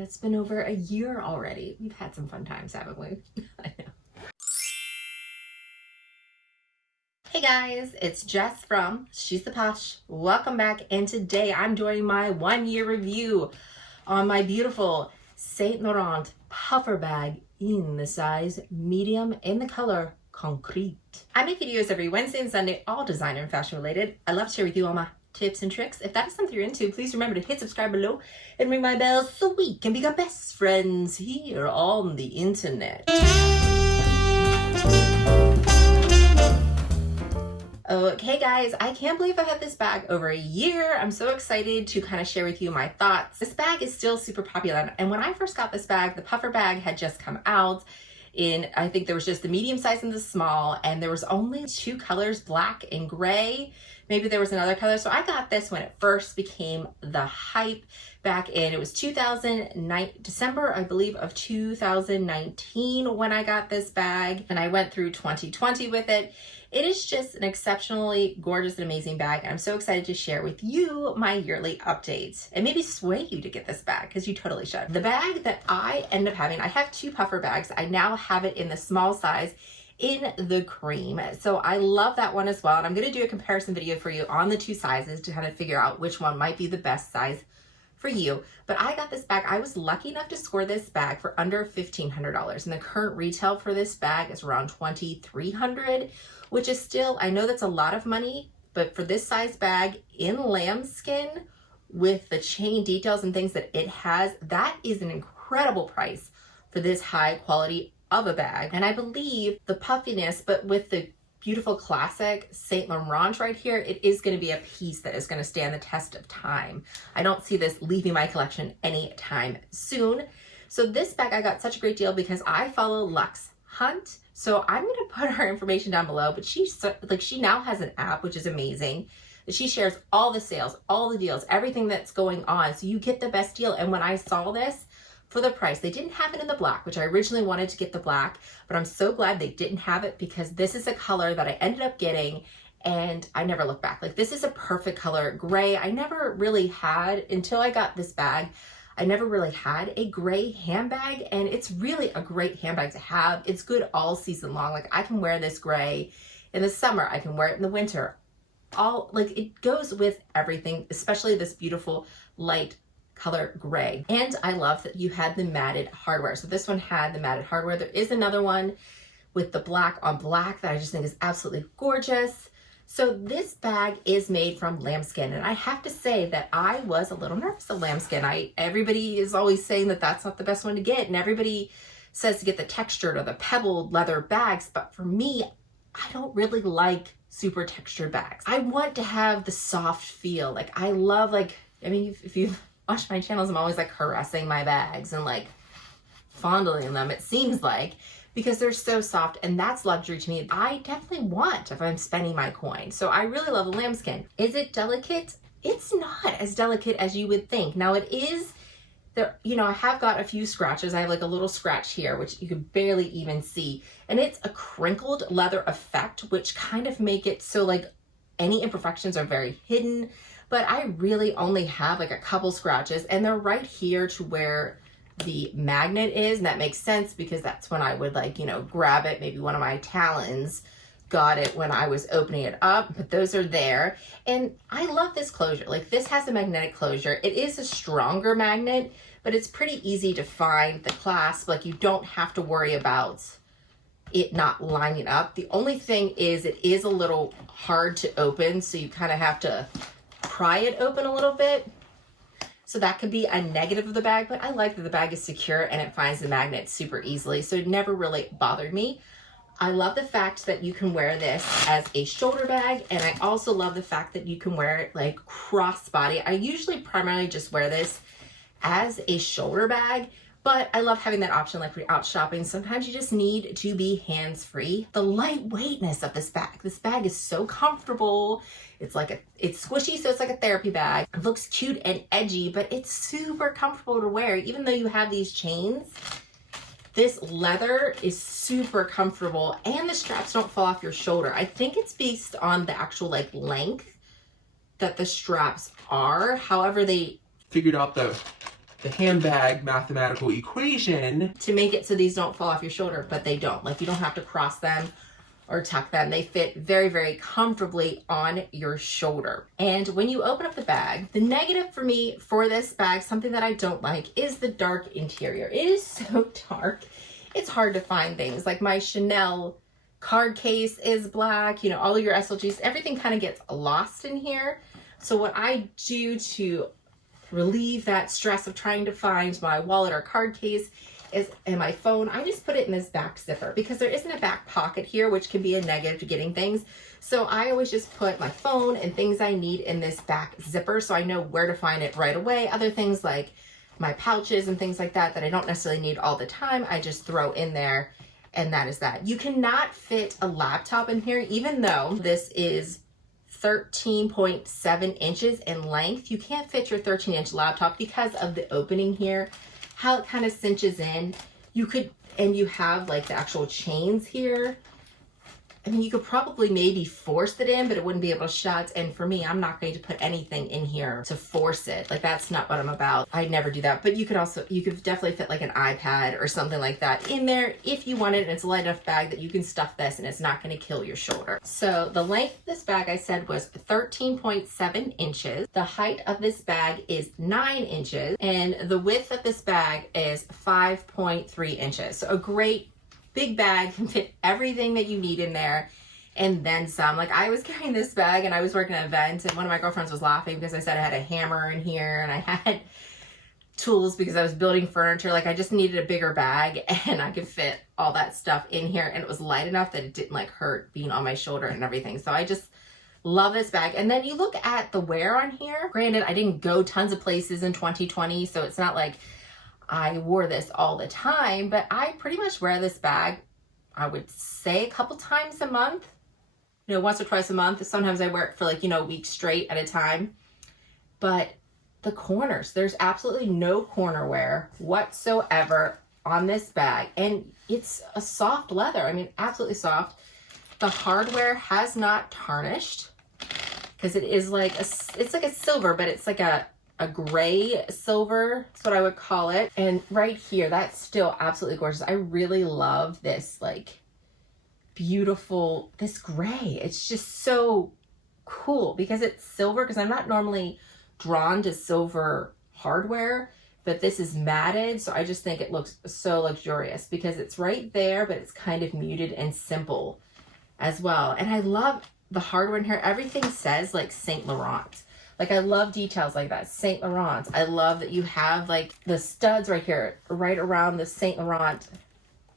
It's been over a year already. We've had some fun times, haven't we? I know. Hey guys, it's Jess from She's the Posh. Welcome back, and today I'm doing my 1-year review on my beautiful Saint Laurent puffer bag in the size medium in the color concrete. I make videos every Wednesday and Sunday, all designer and fashion related. I love to share with you all my tips and tricks. If that is something you're into, please remember to hit subscribe below and ring my bell so we can become best friends here on the internet. Okay guys, I can't believe I had this bag over a year. I'm so excited to kind of share with you my thoughts. This bag is still super popular, and when I first got this bag, the puffer bag had just come out in, I think there was just the medium size and the small, and there was only 2 colors, black and gray. Maybe there was another color. So I got this when it first became the hype back in, it was December, I believe, of 2019 when I got this bag, and I went through 2020 with it. It is just an exceptionally gorgeous and amazing bag, and I'm so excited to share with you my yearly updates and maybe sway you to get this bag, because you totally should. The bag that I end up having, I have 2 puffer bags. I now have it in the small size in the cream. So I love that one as well. And I'm going to do a comparison video for you on the 2 sizes to kind of figure out which one might be the best size for you. But I got this bag. I was lucky enough to score this bag for under $1,500. And the current retail for this bag is around $2,300, which is still, I know that's a lot of money, but for this size bag in lambskin with the chain details and things that it has, that is an incredible price for this high quality of a bag. And I believe the puffiness, but with the beautiful classic Saint Laurent right here, it is going to be a piece that is going to stand the test of time. I don't see this leaving my collection anytime soon. So this bag, I got such a great deal because I follow Lux Hunt. So I'm going to put her information down below, but she now has an app, which is amazing. She shares all the sales, all the deals, everything that's going on. So you get the best deal. And when I saw this, for the price, they didn't have it in the black, which I originally wanted to get the black, but I'm so glad they didn't have it, because this is a color that I ended up getting and I never looked back. Like, this is a perfect color. Gray, I never really had, until I got this bag, I never really had a gray handbag, and it's really a great handbag to have. It's good all season long. Like, I can wear this gray in the summer, I can wear it in the winter. It goes with everything, especially this beautiful light color gray. And I love that you had the matted hardware. So this one had the matted hardware. There is another one with the black on black that I just think is absolutely gorgeous. So this bag is made from lambskin, and I have to say that I was a little nervous of lambskin. Everybody is always saying that that's not the best one to get, and everybody says to get the textured or the pebbled leather bags, but for me, I don't really like super textured bags. I want to have the soft feel. Like, I love, if you've watch my channels, I'm always like caressing my bags and like fondling them, it seems like, because they're so soft, and that's luxury to me. I definitely want if I'm spending my coin. So I really love the lambskin. Is it delicate? It's not as delicate as you would think. Now it is there, I have got a few scratches. I have like a little scratch here, which you can barely even see. And it's a crinkled leather effect, which kind of make it so like any imperfections are very hidden. But I really only have like a couple scratches, and they're right here to where the magnet is. And that makes sense, because that's when I would grab it. Maybe one of my talons got it when I was opening it up, but those are there. And I love this closure. Like, this has a magnetic closure. It is a stronger magnet, but it's pretty easy to find the clasp. Like, you don't have to worry about it not lining up. The only thing is it is a little hard to open, so you kind of have to pry it open a little bit. So that could be a negative of the bag, but I like that the bag is secure and it finds the magnet super easily, so it never really bothered me. I love the fact that you can wear this as a shoulder bag, and I also love the fact that you can wear it like crossbody. I usually primarily just wear this as a shoulder bag, but I love having that option. Like, when you're out shopping, sometimes you just need to be hands-free. The lightweightness of this bag is so comfortable. It's squishy, so it's like a therapy bag. It looks cute and edgy, but it's super comfortable to wear. Even though you have these chains, this leather is super comfortable, and the straps don't fall off your shoulder. I think it's based on the actual length that the straps are. However, they figured out the the handbag mathematical equation to make it so these don't fall off your shoulder, but they don't. Like, you don't have to cross them or tuck them. They fit very, very comfortably on your shoulder. And when you open up the bag, the negative for me for this bag, something that I don't like, is the dark interior. It is so dark. It's hard to find things. Like my Chanel card case is black, you know, all of your SLGs, everything kind of gets lost in here. So what I do to relieve that stress of trying to find my wallet or card case and my phone, I just put it in this back zipper because there isn't a back pocket here, which can be a negative to getting things. So I always just put my phone and things I need in this back zipper so I know where to find it right away. Other things like my pouches and things like that I don't necessarily need all the time, I just throw in there, and that is that. You cannot fit a laptop in here, even though this is 13.7 inches in length. You can't fit your 13-inch laptop because of the opening here, how it kind of cinches in. You could, and you have like the actual chains here. I mean, you could probably maybe force it in, but it wouldn't be able to shut. And for me, I'm not going to put anything in here to force it. Like, that's not what I'm about. I never do that. But you could definitely fit like an iPad or something like that in there if you wanted. And it's a light enough bag that you can stuff this and it's not going to kill your shoulder. So the length of this bag, I said, was 13.7 inches. The height of this bag is 9 inches. And the width of this bag is 5.3 inches. So a great big bag, can fit everything that you need in there and then some. Like, I was carrying this bag and I was working at an event, and one of my girlfriends was laughing because I said I had a hammer in here and I had tools because I was building furniture. Like, I just needed a bigger bag and I could fit all that stuff in here, and it was light enough that it didn't like hurt being on my shoulder and everything. So I just love this bag. And then you look at the wear on here. Granted, I didn't go tons of places in 2020, so it's not like I wore this all the time, but I pretty much wear this bag, I would say, a couple times a month, you know, once or twice a month. Sometimes I wear it for like, you know, weeks straight at a time. But the corners, there's absolutely no corner wear whatsoever on this bag. And it's a soft leather. I mean, absolutely soft. The hardware has not tarnished, because it is like it's like a silver, but it's like a gray silver. That's what I would call it. And right here, that's still absolutely gorgeous. I really love this like beautiful, this gray. It's just so cool because it's silver, because I'm not normally drawn to silver hardware, but this is matted. So I just think it looks so luxurious because it's right there, but it's kind of muted and simple as well. And I love the hardware in here. Everything says like Saint Laurent. Like, I love details like that. Saint Laurent. I love that you have like the studs right here, right around the Saint Laurent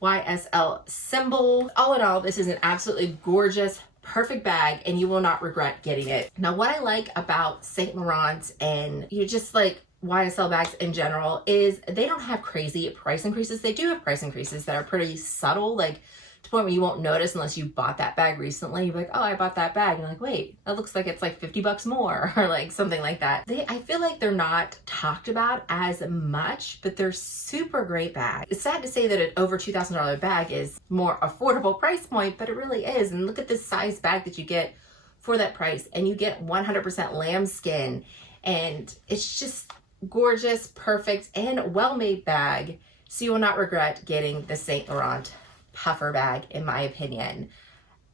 YSL symbol. All in all, this is an absolutely gorgeous, perfect bag, and you will not regret getting it. Now, what I like about Saint Laurent and just like YSL bags in general is they don't have crazy price increases. They do have price increases that are pretty subtle, like to the point where you won't notice unless you bought that bag recently. You're like, oh, I bought that bag. And you're like, wait, that looks like it's like 50 bucks more, or like something like that. I feel like they're not talked about as much, but they're super great bags. It's sad to say that an over $2,000 bag is more affordable price point, but it really is. And look at this size bag that you get for that price. And you get 100% lambskin. And it's just gorgeous, perfect, and well-made bag. So you will not regret getting the Saint Laurent puffer bag, in my opinion,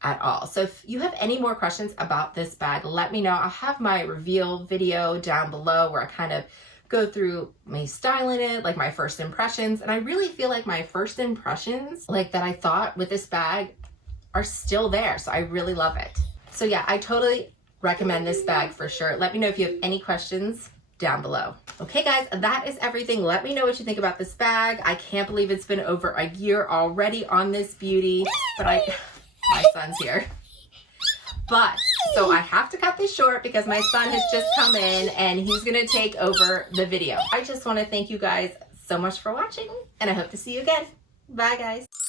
at all. So if you have any more questions about this bag, let me know. I'll have my reveal video down below where I kind of go through me styling it, like my first impressions. And I really feel like my first impressions, like that I thought with this bag, are still there. So I really love it. So yeah, I totally recommend this bag for sure. Let me know if you have any questions down below. Okay guys, that is everything. Let me know what you think about this bag. I can't believe it's been over a year already on this beauty, but my son's here. But, so I have to cut this short because my son has just come in and he's gonna take over the video. I just wanna thank you guys so much for watching, and I hope to see you again. Bye guys.